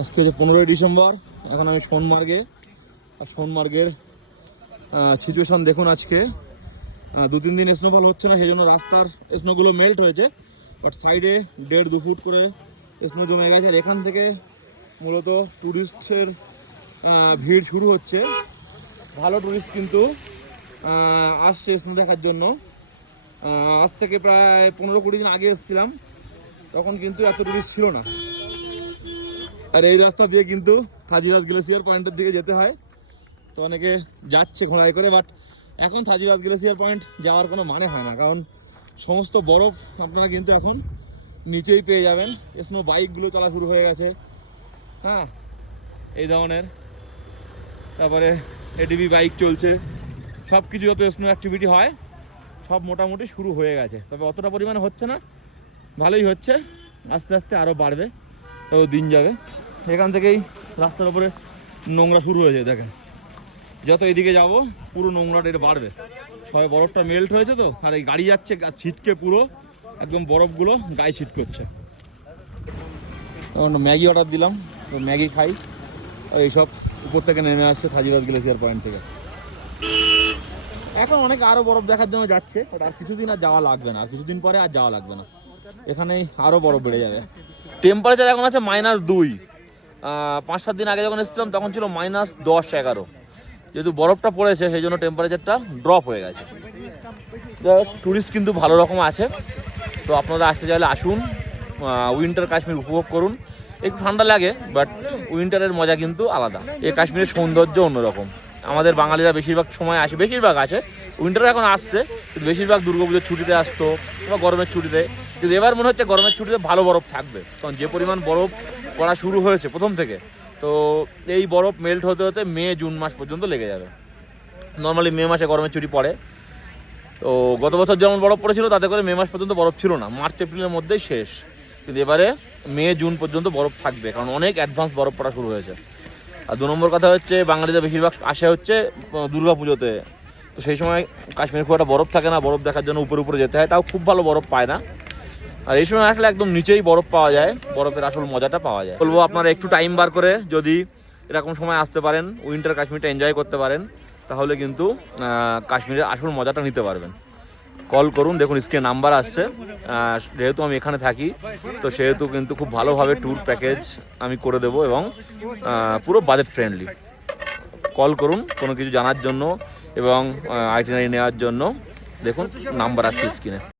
আজকে হচ্ছে 15ই ডিসেম্বর। এখন আমি সোনমার্গে, আর সোনমার্গের সিচুয়েশান দেখুন। আজকে 2-3 দিন স্নোফল হচ্ছে না, সেই জন্য রাস্তার স্নোগুলো মেল্ট হয়েছে, বাট সাইডে 1.5-2 ফুট করে স্নো জমে গেছে। আর এখান থেকে মূলত ট্যুরিস্টের ভিড় শুরু হচ্ছে। ভালো ট্যুরিস্ট কিন্তু আসছে স্নো দেখার জন্য। আজ থেকে প্রায় 15-20 দিন আগে এসেছিলাম, তখন কিন্তু এত ট্যুরিস্ট ছিল না। আর এই রাস্তা দিয়ে কিন্তু থাজিবাস গ্লেসিয়ার পয়েন্টের দিকে যেতে হয়, তো অনেকে যাচ্ছে ঘোড়ায় করে। বাট এখন থাজিবাস গ্লেসিয়ার পয়েন্ট যাওয়ার কোনো মানে হয় না, কারণ সমস্ত বরফ আপনারা কিন্তু এখন নিচেই পেয়ে যাবেন। স্নো বাইকগুলো চলা শুরু হয়ে গেছে, হ্যাঁ, এই ধরনের। তারপরে এডিবি বাইক চলছে, সব কিছু যত স্নো অ্যাক্টিভিটি হয় সব মোটামুটি শুরু হয়ে গেছে। তবে অতটা পরিমাণে হচ্ছে না, ভালোই হচ্ছে। আস্তে আস্তে আরও বাড়বে, তো দিন যাবে। এখান থেকেই রাস্তার উপরে নোংরা শুরু হয়েছে, দেখেন। যত এদিকে যাব পুরো নোংরাটা এটা বাড়বে। সবাই বরফটা মেল্ট হয়েছে তো, আর এই গাড়ি যাচ্ছে ছিটকে, পুরো একদম বরফগুলো গায়ে ছিট করছে। ম্যাগি অর্ডার দিলাম, তো ম্যাগি খাই। এইসব উপর থেকে নেমে আসছে থাজিবাস গ্লেসিয়ার পয়েন্ট থেকে। এখন অনেকে আরও বরফ দেখার জন্য যাচ্ছে, বাট আর কিছুদিন আর যাওয়া লাগবে না, আর কিছুদিন পরে আর যাওয়া লাগবে না, এখানেই আরও বরফ বেড়ে যাবে। টেম্পারেচার এখন আছে -2। 5-7 দিন আগে যখন এসেছিলাম তখন ছিল -10-11। যেহেতু বরফটা পড়েছে সেই জন্য টেম্পারেচারটা ড্রপ হয়ে গেছে। টুরিস্ট কিন্তু ভালো রকম আছে, তো আপনারা আসতে চাইলে আসুন, উইন্টার কাশ্মীর উপভোগ করুন। একটু ঠান্ডা লাগে, বাট উইন্টারের মজা কিন্তু আলাদা। এই কাশ্মীরের সৌন্দর্য অন্যরকম। আমাদের বাঙালিরা বেশিরভাগ সময় আসে, বেশিরভাগ আছে, উইন্টারে এখন আসছে, কিন্তু বেশিরভাগ দুর্গাপুজোর ছুটিতে আসতো বা গরমের ছুটিতে। কিন্তু এবার মনে হচ্ছে গরমের ছুটিতে ভালো বরফ থাকবে, কারণ যে পরিমাণ বরফ পড়া শুরু হয়েছে প্রথম থেকে, তো এই বরফ মেল্ট হতে হতে মে-জুন মাস পর্যন্ত লেগে যাবে। নর্মালি মে মাসে গরমের ছুটি পড়ে, তো গত বছর যেমন বরফ পড়েছিল তাতে করে মে মাস পর্যন্ত বরফ ছিল না, মার্চ-এপ্রিলের মধ্যেই শেষ। কিন্তু এবারে মে-জুন পর্যন্ত বরফ থাকবে, কারণ অনেক অ্যাডভান্স বরফ পড়া শুরু হয়েছে। আর 2 নম্বর কথা হচ্ছে, বাঙালিরা বেশিরভাগ আসে হচ্ছে দুর্গাপুজোতে, তো সেই সময় কাশ্মীরে খুব একটা বরফ থাকে না, বরফ দেখার জন্য উপরে উপরে যেতে হয়, তাও খুব ভালো বরফ পায় না। আর এই সময় আসলে একদম নিচেই বরফ পাওয়া যায়, বরফের আসল মজাটা পাওয়া যায়। বলবো আপনারা একটু টাইম বার করে যদি এরকম সময় আসতে পারেন, উইন্টার কাশ্মীরটা এনজয় করতে পারেন, তাহলে কিন্তু কাশ্মীরের আসল মজাটা নিতে পারবেন। কল করুন, দেখুন স্ক্রিনে নাম্বার আসছে। যেহেতু আমি এখানে থাকি, তো সেহেতু কিন্তু খুব ভালোভাবে ট্যুর প্যাকেজ আমি করে দেবো, এবং পুরো বাজেট ফ্রেন্ডলি। কল করুন কোনো কিছু জানার জন্য এবং আইটিনারি নেওয়ার জন্য। দেখুন নাম্বার আসছে স্ক্রিনে।